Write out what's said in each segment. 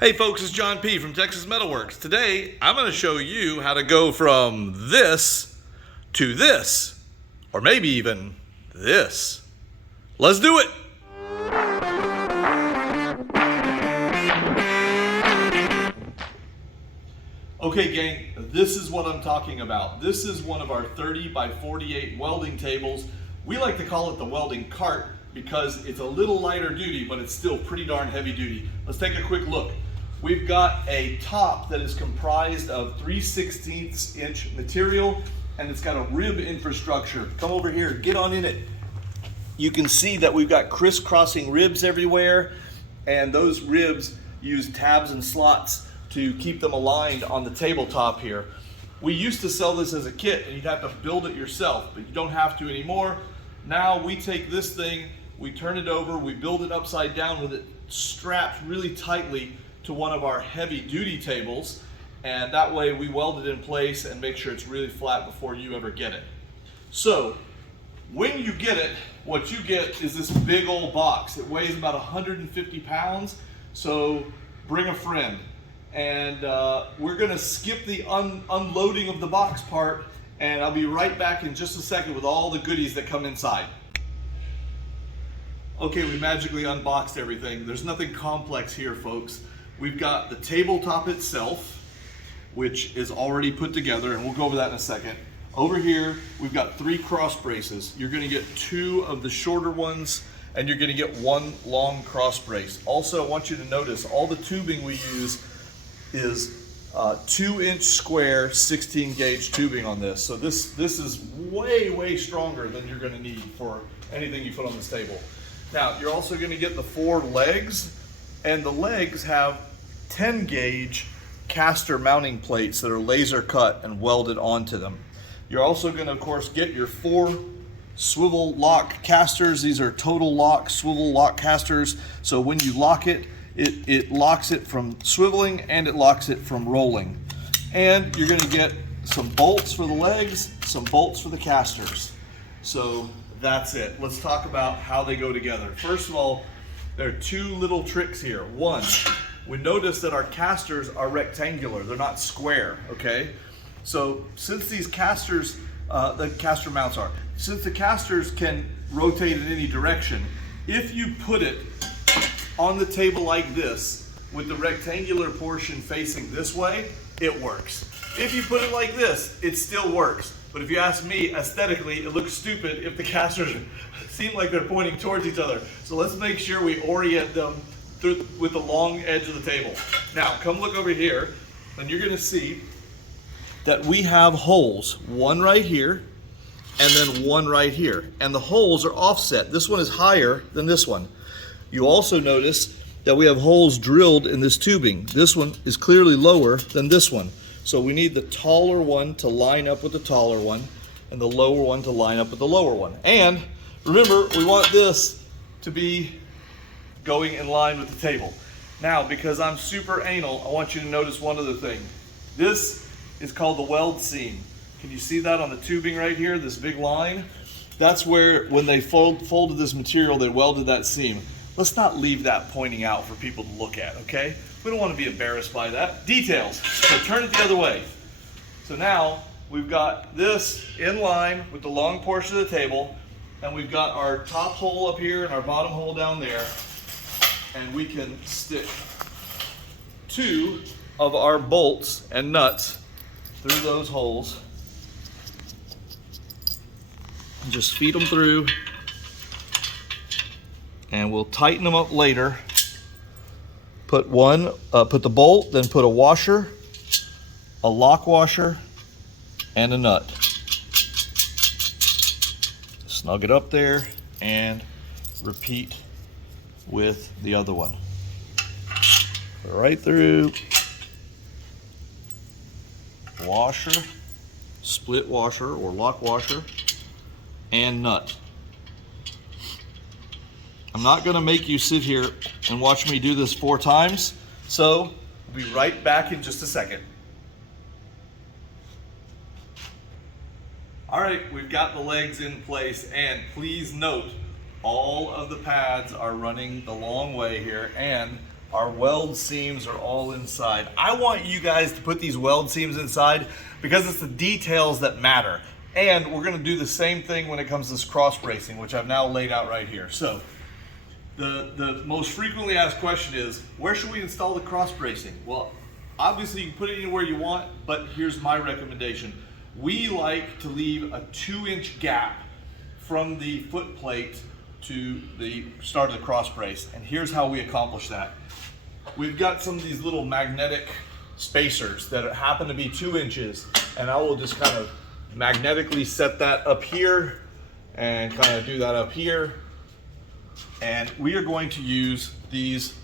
Hey folks, it's John P. from Texas Metalworks. Today, I'm going to show you how to go from this to this, or maybe even this. Let's do it! Okay gang, this is what I'm talking about. This is one of our 30 by 48 welding tables. We like to call it the welding cart because it's a little lighter duty, but it's still pretty darn heavy duty. Let's take a quick look. We've got a top that is comprised of 3/16 inch material, and it's got a rib infrastructure. Come over here, get on in it. You can see that we've got crisscrossing ribs everywhere, and those ribs use tabs and slots to keep them aligned on the tabletop here. We used to sell this as a kit, and you'd have to build it yourself, but you don't have to anymore. Now we take this thing, we turn it over, we build it upside down with it strapped really tightly to one of our heavy duty tables, and that way we weld it in place and make sure it's really flat before you ever get it. So when you get it, what you get is this big old box. It weighs about 150 pounds, so bring a friend. And we're gonna skip the unloading of the box part, and I'll be right back in just a second with all the goodies that come inside. Okay, we magically unboxed everything. There's nothing complex here, folks. We've got the tabletop itself, which is already put together, and we'll go over that in a second. Over here, we've got 3 cross braces. You're gonna get 2 of the shorter ones, and you're gonna get 1 long cross brace. Also, I want you to notice all the tubing we use is 2-inch square 16 gauge tubing on this. So this is way stronger than you're gonna need for anything you put on this table. Now, you're also gonna get the 4 legs, and the legs have 10 gauge caster mounting plates that are laser cut and welded onto them. You're also going to, of course, get your 4 swivel lock casters. These are total lock swivel lock casters. So when you lock it, it locks it from swiveling and it locks it from rolling. And you're going to get some bolts for the legs, some bolts for the casters. So that's it. Let's talk about how they go together. First of all, there are 2 little tricks here. One, we notice that our casters are rectangular, they're not square, okay? So since these casters, the caster mounts are, since the casters can rotate in any direction, if you put it on the table like this, with the rectangular portion facing this way, it works. If you put it like this, it still works. But if you ask me, aesthetically, it looks stupid if the casters seem like they're pointing towards each other. So let's make sure we orient them with the long edge of the table. Now, come look over here, and you're gonna see that we have holes, one right here, and then one right here. And the holes are offset. This one is higher than this one. You also notice that we have holes drilled in this tubing. This one is clearly lower than this one. So we need the taller one to line up with the taller one, and the lower one to line up with the lower one. And remember, we want this to be going in line with the table. Now, because I'm super anal, I want you to notice one other thing. This is called the weld seam. Can you see that on the tubing right here, this big line? That's where, when they folded this material, they welded that seam. Let's not leave that pointing out for people to look at, okay? We don't want to be embarrassed by that. Details. So turn it the other way. So now we've got this in line with the long portion of the table, and we've got our top hole up here and our bottom hole down there, and we can stick 2 of our bolts and nuts through those holes and just feed them through, and we'll tighten them up later. Put the bolt, then put a washer, a lock washer, and a nut. Snug it up there and repeat with the other one. Right through, washer, split washer or lock washer, and nut. I'm not gonna make you sit here and watch me do this 4 times, so we'll be right back in just a second. All right, we've got the legs in place, and please note, all of the pads are running the long way here, and Our weld seams are all inside. I want you guys to put these weld seams inside because it's the details that matter. And we're gonna do the same thing when it comes to this cross bracing, which I've now laid out right here. So the most frequently asked question is, where should we install the cross bracing? Well, obviously you can put it anywhere you want, but here's my recommendation. We like to leave a 2-inch gap from the foot plate to the start of the cross brace. And here's how we accomplish that. We've got some of these little magnetic spacers that happen to be 2 inches, and I will just kind of magnetically set that up here and kind of do that up here. And we are going to use these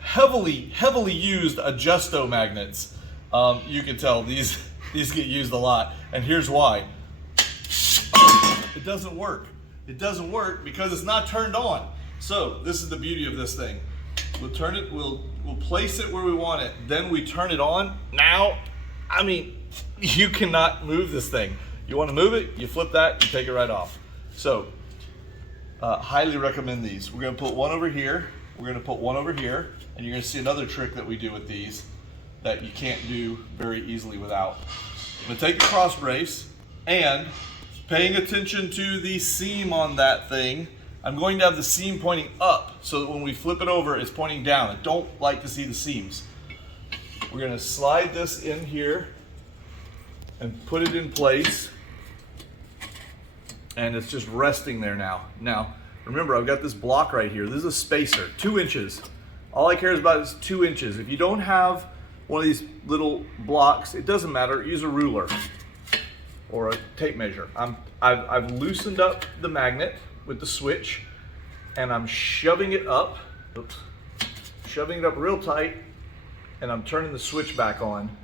heavily used adjusto magnets. You can tell these get used a lot, and here's why. It doesn't work. It doesn't work because it's not turned on. So this is the beauty of this thing. We'll turn it, we'll place it where we want it, then we turn it on. Now, I mean, you cannot move this thing. You want to move it, you flip that, you take it right off. So, highly recommend these. We're going to put one over here, we're going to put one over here, and you're going to see another trick that we do with these that you can't do very easily without. I'm going to take the cross brace, and paying attention to the seam on that thing, I'm going to have the seam pointing up so that when we flip it over, it's pointing down. I don't like to see the seams. We're going to slide this in here and put it in place, and it's just resting there now. Now, remember, I've got this block right here. This is a spacer, 2 inches. All I care about is 2 inches. If you don't have one of these little blocks, it doesn't matter. Use a ruler or a tape measure. I've loosened up the magnet with the switch, and I'm shoving it up. Oops. Shoving it up real tight, and I'm turning the switch back on.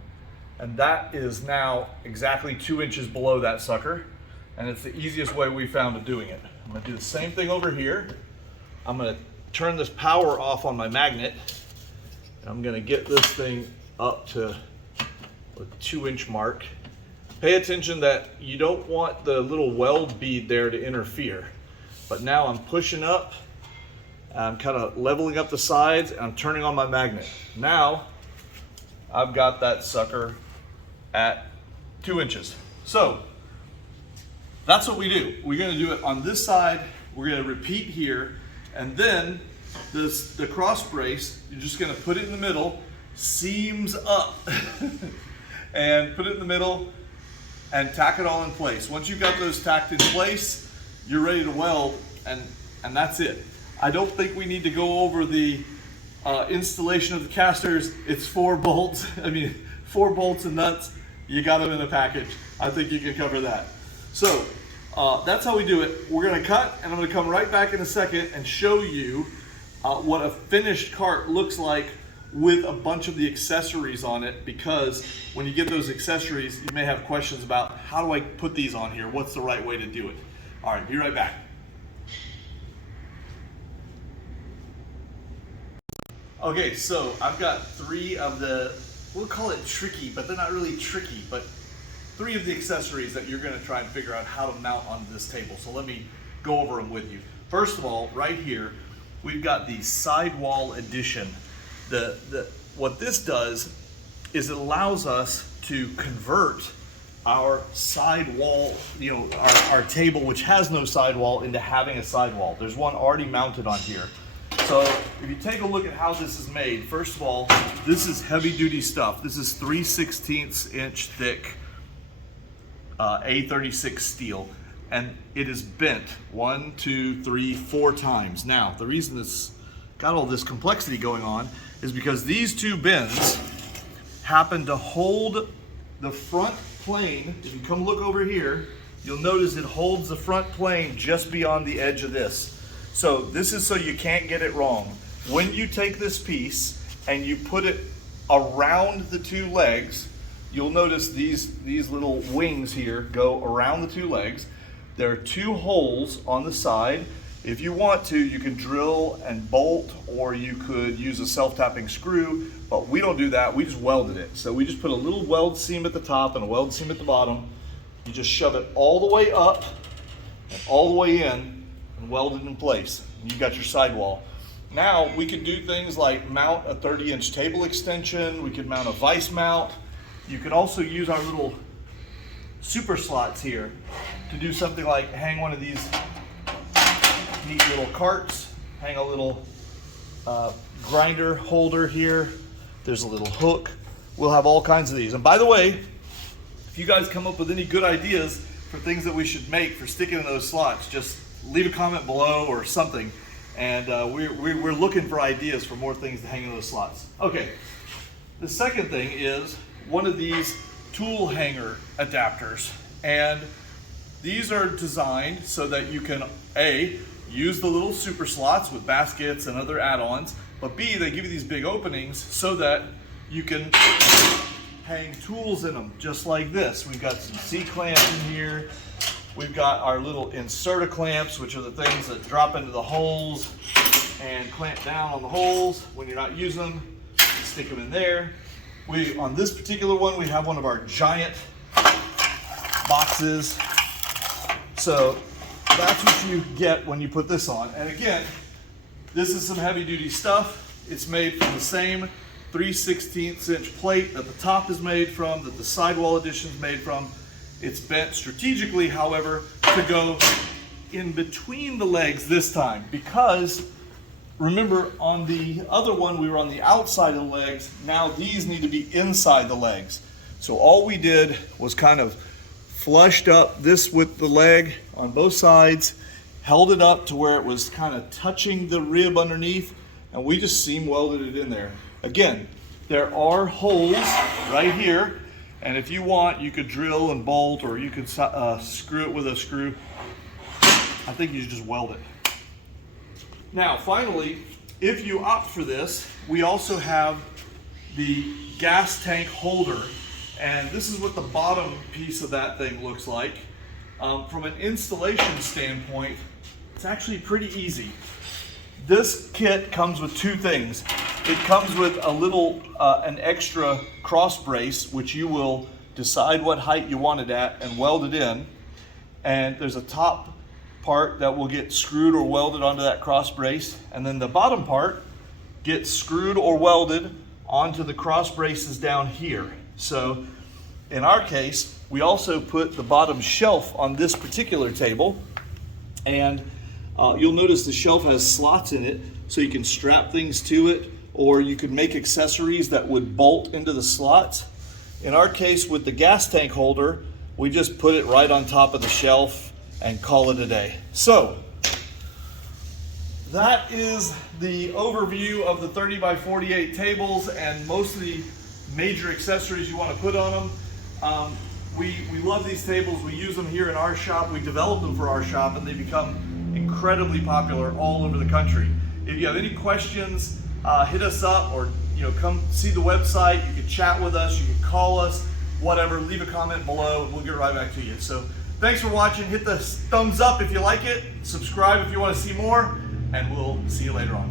And that is now exactly 2 inches below that sucker. And it's the easiest way we found of doing it. I'm gonna do the same thing over here. I'm gonna turn this power off on my magnet. And I'm gonna get this thing up to a 2-inch mark. Pay attention that you don't want the little weld bead there to interfere. But now I'm pushing up, I'm kind of leveling up the sides, and I'm turning on my magnet. Now, I've got that sucker at 2 inches. So, that's what we do. We're gonna do it on this side, we're gonna repeat here, and then the cross brace, you're just gonna put it in the middle, seams up, and put it in the middle, and tack it all in place. Once you've got those tacked in place, you're ready to weld, and that's it. I don't think we need to go over the installation of the casters. It's 4 bolts. I mean, 4 bolts and nuts. You got them in a package. I think you can cover that. So that's how we do it. We're gonna cut, and I'm gonna come right back in a second and show you what a finished cart looks like with a bunch of the accessories on it, because when you get those accessories, you may have questions about, how do I put these on here? What's the right way to do it? All right, be right back. Okay, so I've got 3 of the, we'll call it tricky, but they're not really tricky, but 3 of the accessories that you're gonna try and figure out how to mount onto this table. So let me go over them with you. First of all, right here, we've got the sidewall addition. What this does is it allows us to convert our sidewall, you know, our table, which has no sidewall, into having a sidewall. There's one already mounted on here. So if you take a look at how this is made, first of all, this is heavy duty stuff. This is 3/16 inch thick A36 steel, and it is bent 1, 2, 3, 4 times. Now, the reason it's got all this complexity going on is because these 2 bends happen to hold the front plane. If you come look over here, you'll notice it holds the front plane just beyond the edge of this. So this is so you can't get it wrong. When you take this piece and you put it around the 2 legs, you'll notice these little wings here go around the 2 legs. There are 2 holes on the side. If you want to, you can drill and bolt, or you could use a self-tapping screw, but we don't do that. We just welded it. So we just put a little weld seam at the top and a weld seam at the bottom. You just shove it all the way up and all the way in and weld it in place. And you've got your sidewall. Now we could do things like mount a 30-inch table extension. We could mount a vise mount. You could also use our little super slots here to do something like hang one of these neat little carts, hang a little grinder holder here. There's a little hook. We'll have all kinds of these. And by the way, if you guys come up with any good ideas for things that we should make for sticking in those slots, just leave a comment below or something. And we're looking for ideas for more things to hang in those slots. Okay, the second thing is one of these tool hanger adapters. And these are designed so that you can A, use the little super slots with baskets and other add-ons, but B, they give you these big openings so that you can hang tools in them, just like this. We've got some C-clamps in here. We've got our little inserter clamps, which are the things that drop into the holes and clamp down on the holes when you're not using them. Stick them in there. On this particular one, we have one of our giant boxes. So that's what you get when you put this on. And again, this is some heavy duty stuff. It's made from the same 3/16 inch plate that the top is made from, that the sidewall edition is made from. It's bent strategically, however, to go in between the legs this time, because remember on the other one we were on the outside of the legs. Now these need to be inside the legs. So all we did was kind of flushed up this with the leg on both sides, held it up to where it was kind of touching the rib underneath, and we just seam welded it in there. Again, there are holes right here, and if you want, you could drill and bolt, or you could screw it with a screw. I think you should just weld it. Now, finally, if you opt for this, we also have the gas tank holder, and this is what the bottom piece of that thing looks like. From an installation standpoint, it's actually pretty easy. This kit comes with two things. It comes with a little, an extra cross brace, which you will decide what height you want it at and weld it in. And there's a top part that will get screwed or welded onto that cross brace. And then the bottom part gets screwed or welded onto the cross braces down here. So in our case, we also put the bottom shelf on this particular table. And you'll notice the shelf has slots in it, so you can strap things to it, or you could make accessories that would bolt into the slots. In our case, with the gas tank holder, we just put it right on top of the shelf and call it a day. So that is the overview of the 30x48 tables and most of the major accessories you want to put on them. We love these tables. We use them here in our shop. We develop them for our shop, and they become incredibly popular all over the country. If you have any questions, hit us up, or come see the website. You can chat with us, you can call us, whatever. Leave a comment below and we'll get right back to you. So thanks for watching. Hit the thumbs up if you like it, subscribe if you want to see more, and we'll see you later on.